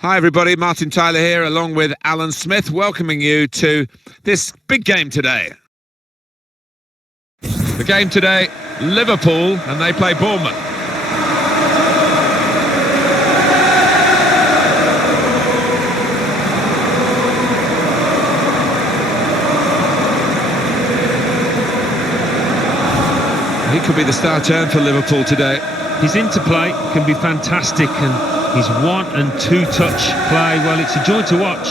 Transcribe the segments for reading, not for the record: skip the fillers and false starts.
Hi everybody, Martin Tyler here along with Alan Smith, welcoming you to this big game today. The game today, Liverpool, and they play Bournemouth. He could be the star turn for Liverpool today. His interplay can be fantastic, and his one and two touch play, well, it's a joy to watch.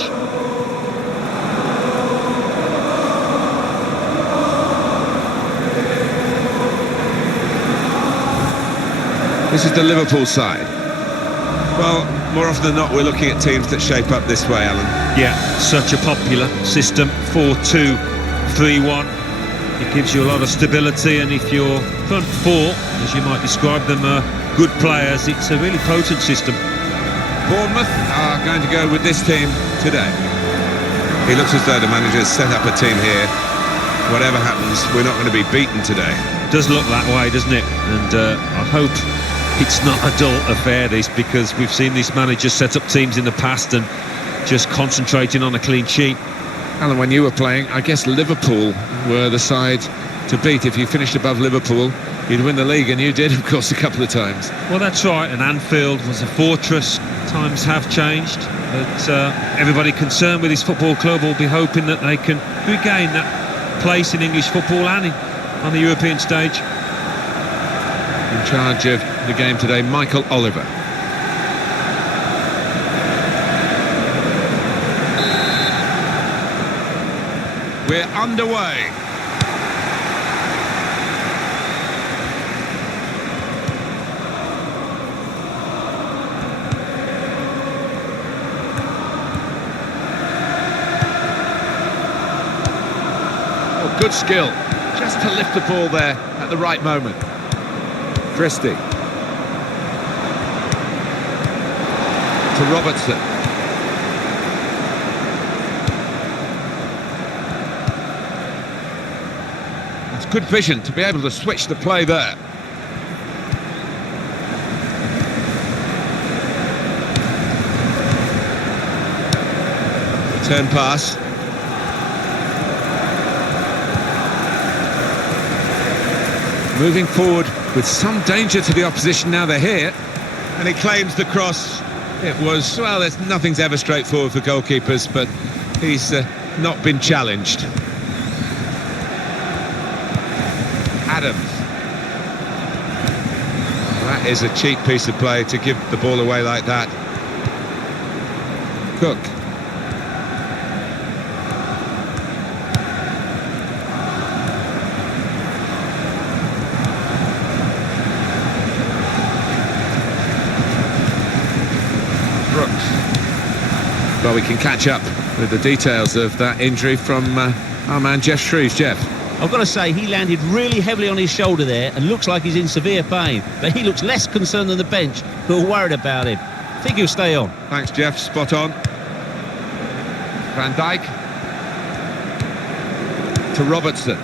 This is the Liverpool side. Well, more often than not, we're looking at teams that shape up this way, Alan. Yeah, such a popular system, 4-2-3-1. It gives you a lot of stability, and if your front four, as you might describe them, are good players, it's a really potent system. Bournemouth are going to go with this team today. It looks as though the manager's set up a team here. Whatever happens, we're not going to be beaten today. It does look that way, doesn't it? And I hope it's not a dull affair, this, because we've seen this manager set up teams in the past and just concentrating on a clean sheet. Alan, when you were playing, I guess Liverpool were the side to beat. If you finished above Liverpool, you'd win the league, and you did, of course, a couple of times. Well, that's right, and Anfield was a fortress. Times have changed, but everybody concerned with this football club will be hoping that they can regain that place in English football and on the European stage. In charge of the game today, Michael Oliver. We're underway. Oh, good skill. Just to lift the ball there at the right moment. Christie. To Robertson. Good vision to be able to switch the play there. Return pass. Moving forward with some danger to the opposition. Now they're here, and he claims the cross. It was, well, nothing's ever straightforward for goalkeepers, but he's not been challenged. Adams. That is a cheap piece of play to give the ball away like that. Cook. Brooks. Well, we can catch up with the details of that injury from our man Jeff Shreves. Jeff. I've got to say, he landed really heavily on his shoulder there and looks like he's in severe pain. But he looks less concerned than the bench, who are worried about him. I think he'll stay on. Thanks, Jeff. Spot on. Van Dijk. To Robertson.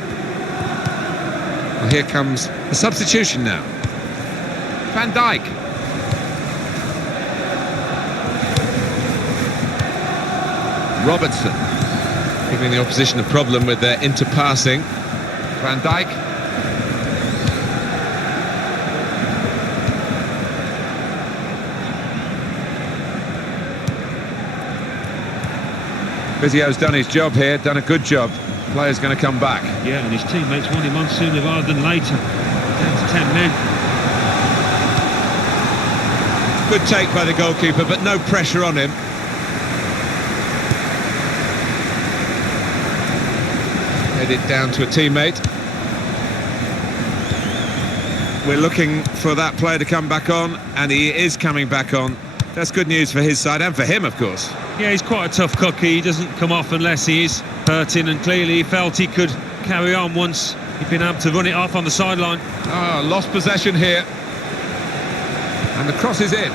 Well, here comes a substitution now. Van Dijk. Robertson. Giving the opposition a problem with their interpassing. Van Dijk. Vizio's done his job here, done a good job. Player's going to come back. Yeah, and his teammates want him on sooner rather than later. Down to 10 men. Good take by the goalkeeper, but no pressure on him. It down to a teammate. We're looking for that player to come back on, and he is coming back on. That's good news for his side and for him, of course. Yeah, he's quite a tough cookie. He doesn't come off unless he is hurting, and clearly he felt he could carry on once he'd been able to run it off on the sideline. Lost possession here, and the cross is in.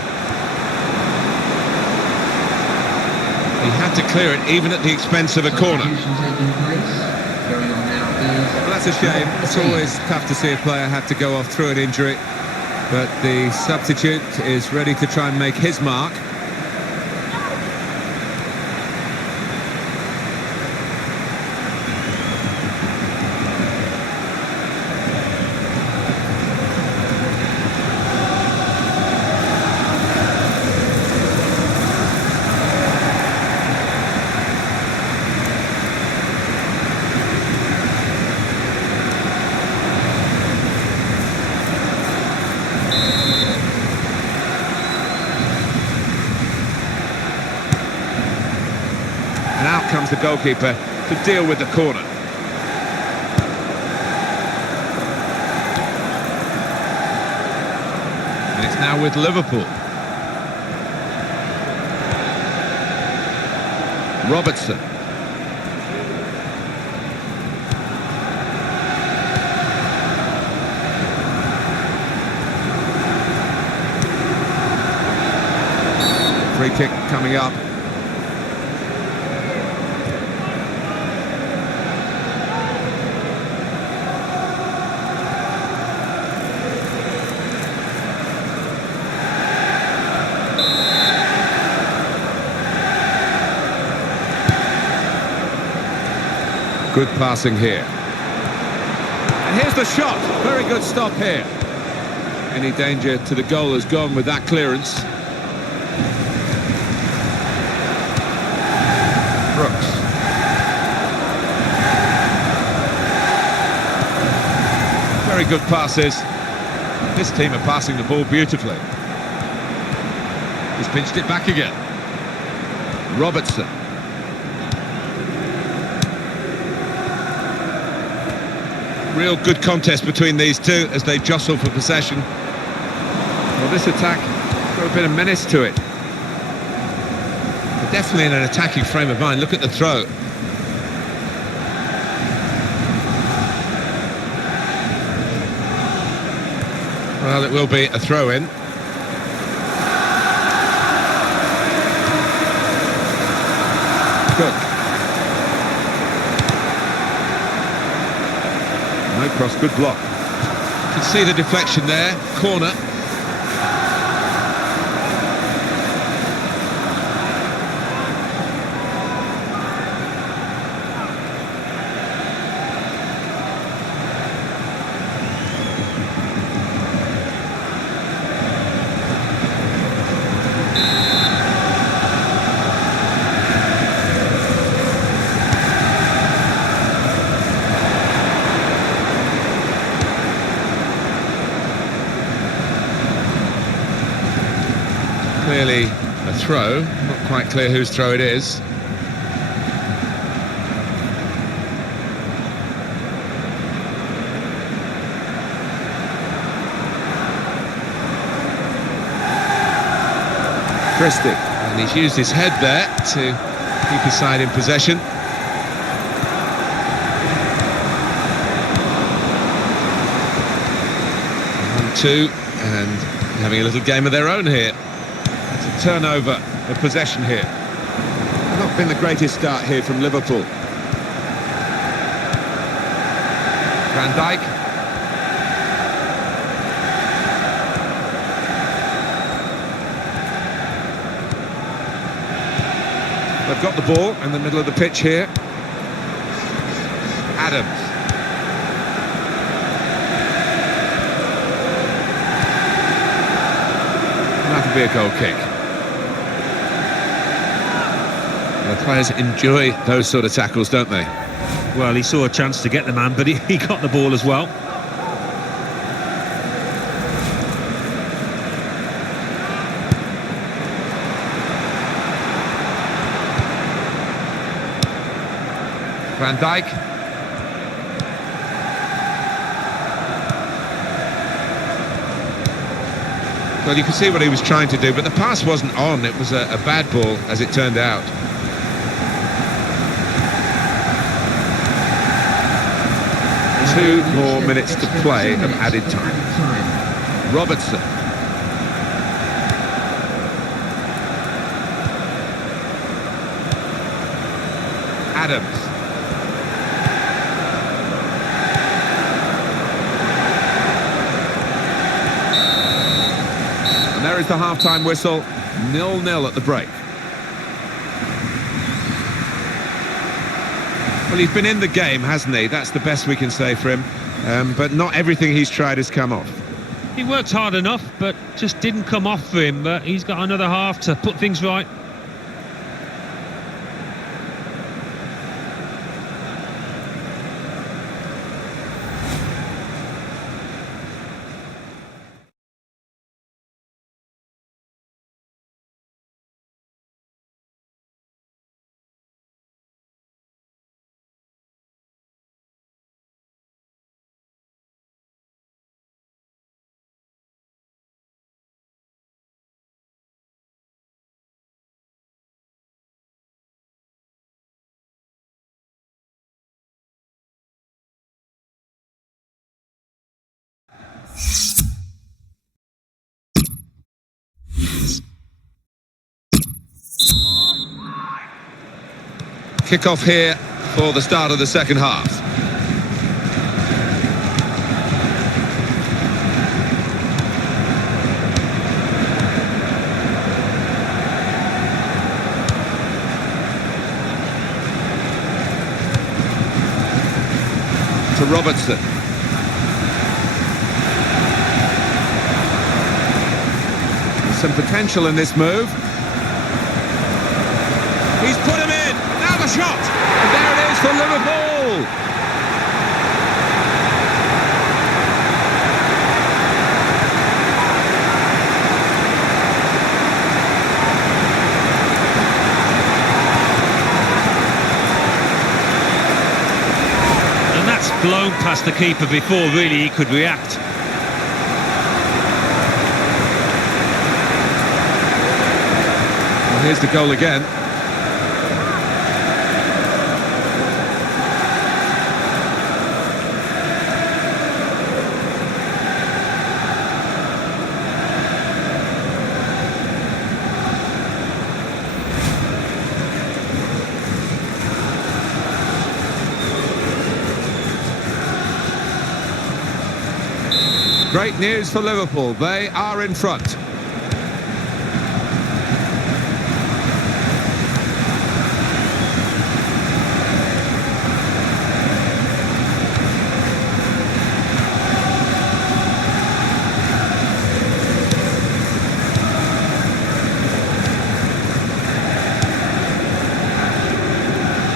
He had to clear it, even at the expense of a corner. Well, that's a shame. It's always tough to see a player have to go off through an injury, but the substitute is ready to try and make his mark. comes the goalkeeper to deal with the corner. And it's now with Liverpool. Robertson. Free kick coming up. Good passing here. And here's the shot. Very good stop here. Any danger to the goal has gone with that clearance. Brooks. Very good passes. This team are passing the ball beautifully. He's pinched it back again. Robertson. Real good contest between these two as they jostle for possession. Well, this attack got a bit of menace to it. They're definitely in an attacking frame of mind. Look at the throw. Well, it will be a throw-in. Good. No cross, good block. You can see the deflection there, corner. Clearly a throw, not quite clear whose throw it is. Christie, and he's used his head there to keep his side in possession. Two, and having a little game of their own here. It's a turnover of possession here. Not been the greatest start here from Liverpool. Van Dijk. They've got the ball in the middle of the pitch here. Adams. That'll be a goal kick. The players enjoy those sort of tackles, don't they? Well, he saw a chance to get the man, but he got the ball as well. Van Dijk. Well, you can see what he was trying to do, but the pass wasn't on. It was a bad ball, as it turned out. Two more minutes to play of added time. Robertson. Adams. And there is the half-time whistle, 0-0 at the break. Well, he's been in the game, hasn't he? That's the best we can say for him. But not everything he's tried has come off. He worked hard enough, but just didn't come off for him. But he's got another half to put things right. Kick-off here for the start of the second half. To Robertson. There's some potential in this move. He's put him in. Now the shot. And there it is for Liverpool. And that's blown past the keeper before really he could react. Well, here's the goal again. Great news for Liverpool. They are in front.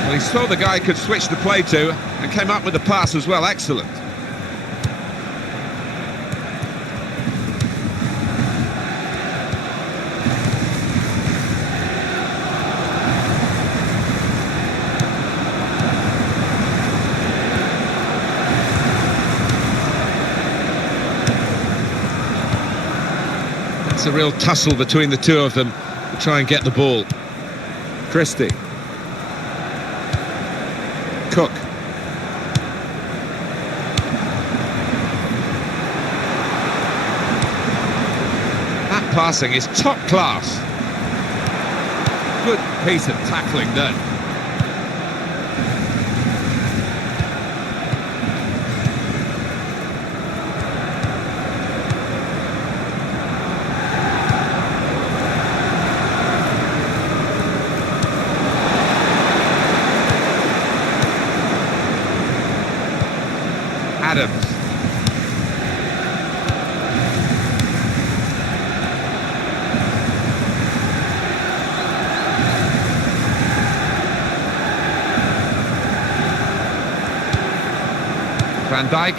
Well, he saw the guy could switch the play to and came up with the pass as well. Excellent. It's a real tussle between the two of them to try and get the ball. Christie. Cook. That passing is top class. Good piece of tackling there. Adams. Van Dijk.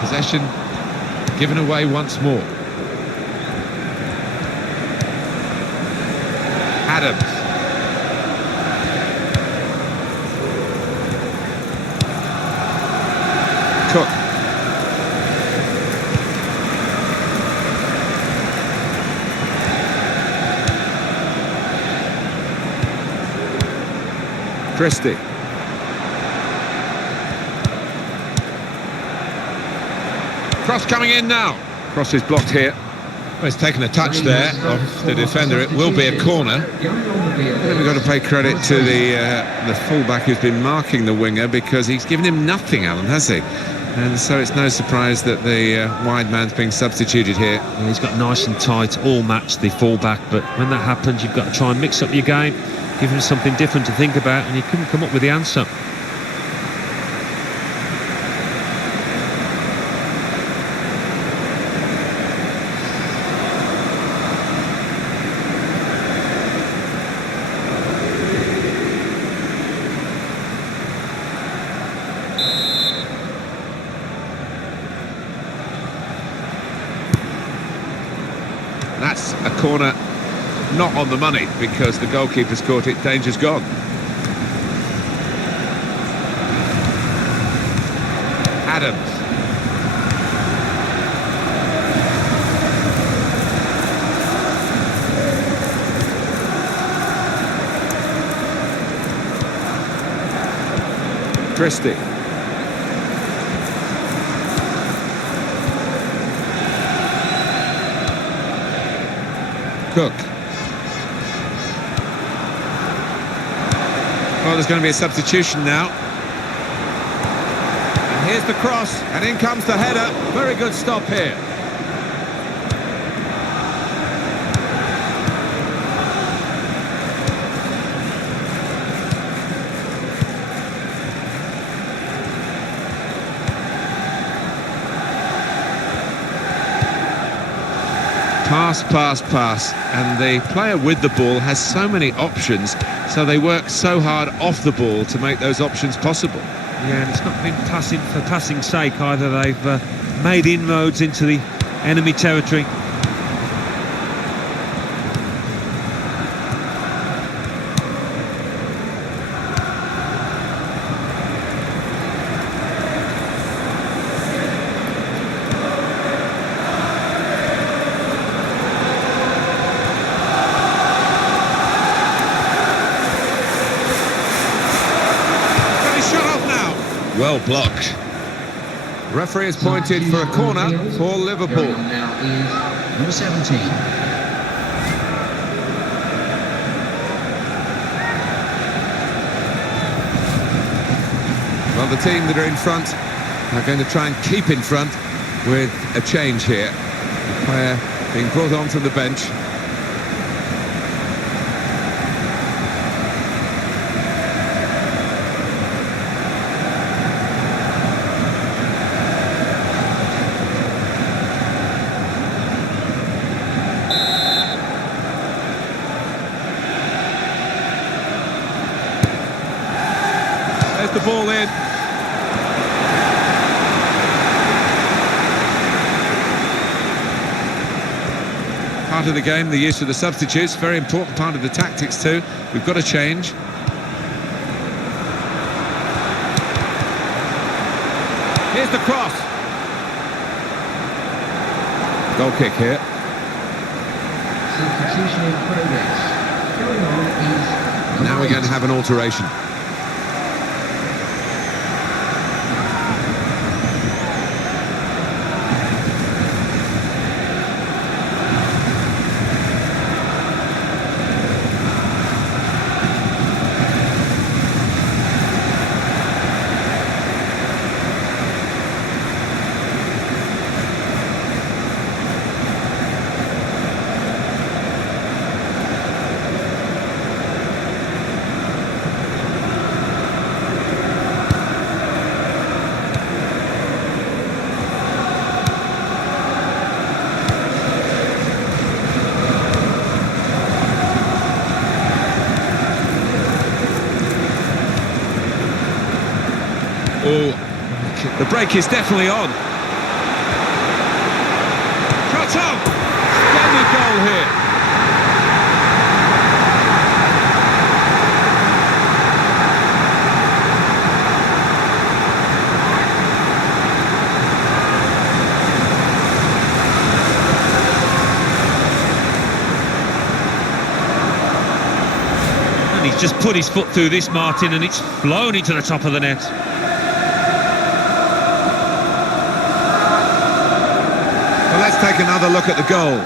Possession given away once more. Adams. Cook. Christie. Cross coming in now. Cross is blocked here. Well, he's taken a touch there of the defender. It will be a corner. Then we've got to pay credit to the fullback who's been marking the winger, because he's given him nothing, Alan, has he? And so it's no surprise that the wide man's being substituted here. Well, he's got nice and tight, all matched the fullback, but when that happens you've got to try and mix up your game, give him something different to think about, and he couldn't come up with the answer. That's a corner not on the money, because the goalkeeper's caught it. Danger's gone. Adams. Christie. Cook. Well, there's going to be a substitution now. And here's the cross, and in comes the header. Very good stop here. Pass, pass, pass, and the player with the ball has so many options, so they work so hard off the ball to make those options possible. Yeah, and it's not been passing for passing's sake either. They've made inroads into the enemy territory. Well blocked. Referee has pointed for a corner for Liverpool. Now is number 17. Well, the team that are in front are going to try and keep in front with a change here. The player being brought on from the bench. There's the ball in. Part of the game, the use of the substitutes, very important part of the tactics too. We've got to change. Here's the cross. Goal kick here. Substitution in progress. Going on is... Now we're going to have an alteration. Oh, the break is definitely on. Shot up! Splendid goal here. And he's just put his foot through this, Martin, and it's flown into the top of the net. Let's take another look at the goal.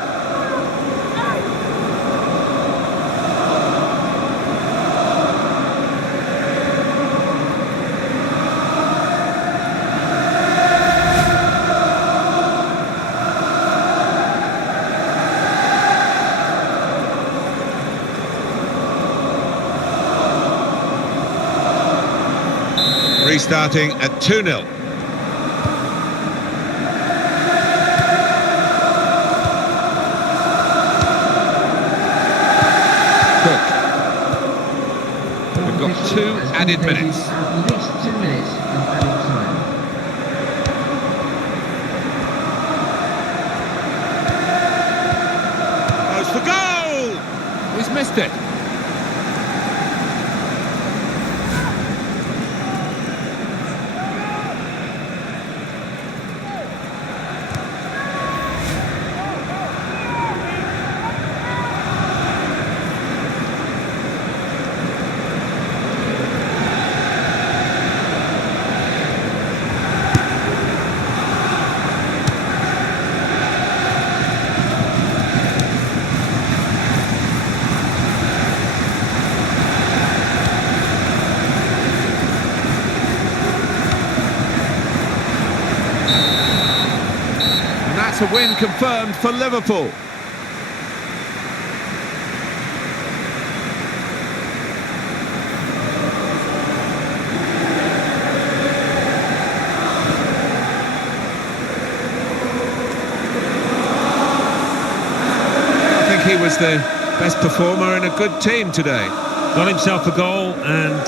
Restarting at 2-0. We've got 2 added minutes. At least 2 minutes of added time. Goes for goal! He's missed it. That's a win confirmed for Liverpool. I think he was the best performer in a good team today. Got himself a goal and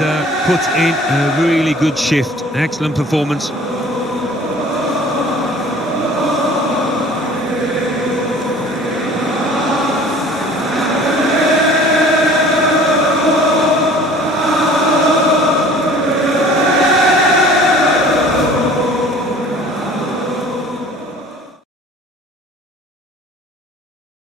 put in a really good shift. Excellent performance.